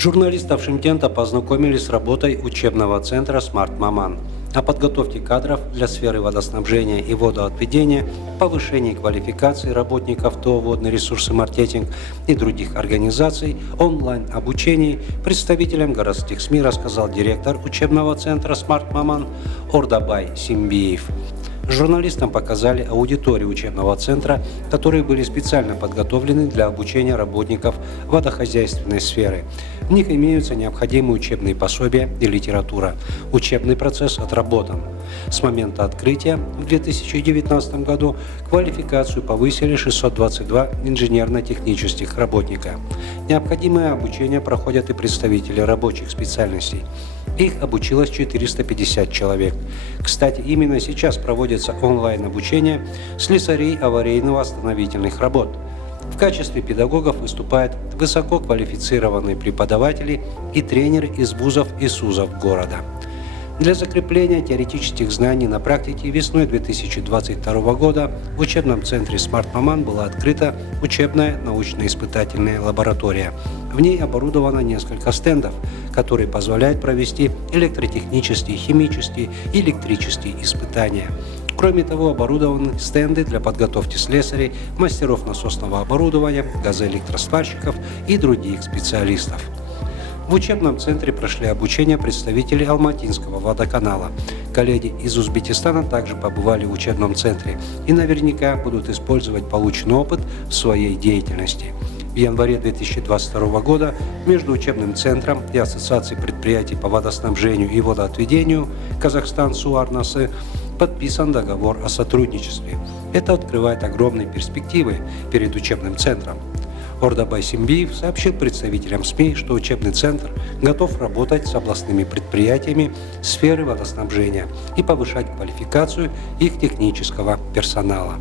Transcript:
Журналистов Шымкента познакомили с работой учебного центра «Смарт Маман», о подготовке кадров для сферы водоснабжения и водоотведения, повышении квалификации работников ТО «Водные ресурсы маркетинг» и других организаций, онлайн-обучении представителям городских СМИ рассказал директор учебного центра «Смарт Маман» Ордабай Симбиев. Журналистам показали аудиторию учебного центра, которые были специально подготовлены для обучения работников водохозяйственной сферы. В них имеются необходимые учебные пособия и литература. Учебный процесс отработан. С момента открытия в 2019 году квалификацию повысили 622 инженерно-технических работника. Необходимое обучение проходят и представители рабочих специальностей. Их обучилось 450 человек. Кстати, именно сейчас проводится онлайн-обучение слесарей аварийно-восстановительных работ. В качестве педагогов выступают высококвалифицированные преподаватели и тренеры из вузов и СУЗов города. Для закрепления теоретических знаний на практике весной 2022 года в учебном центре «Смарт Маман» была открыта учебная научно-испытательная лаборатория. В ней оборудовано несколько стендов, которые позволяют провести электротехнические, химические и электрические испытания. Кроме того, оборудованы стенды для подготовки слесарей, мастеров насосного оборудования, газоэлектросварщиков и других специалистов. В учебном центре прошли обучение представители Алматинского водоканала. Коллеги из Узбекистана также побывали в учебном центре и наверняка будут использовать полученный опыт в своей деятельности. В январе 2022 года между учебным центром и Ассоциацией предприятий по водоснабжению и водоотведению «Казахстан СУАРНАСы» подписан договор о сотрудничестве. Это открывает огромные перспективы перед учебным центром. Ордабай Симбиев сообщил представителям СМИ, что учебный центр готов работать с областными предприятиями сферы водоснабжения и повышать квалификацию их технического персонала.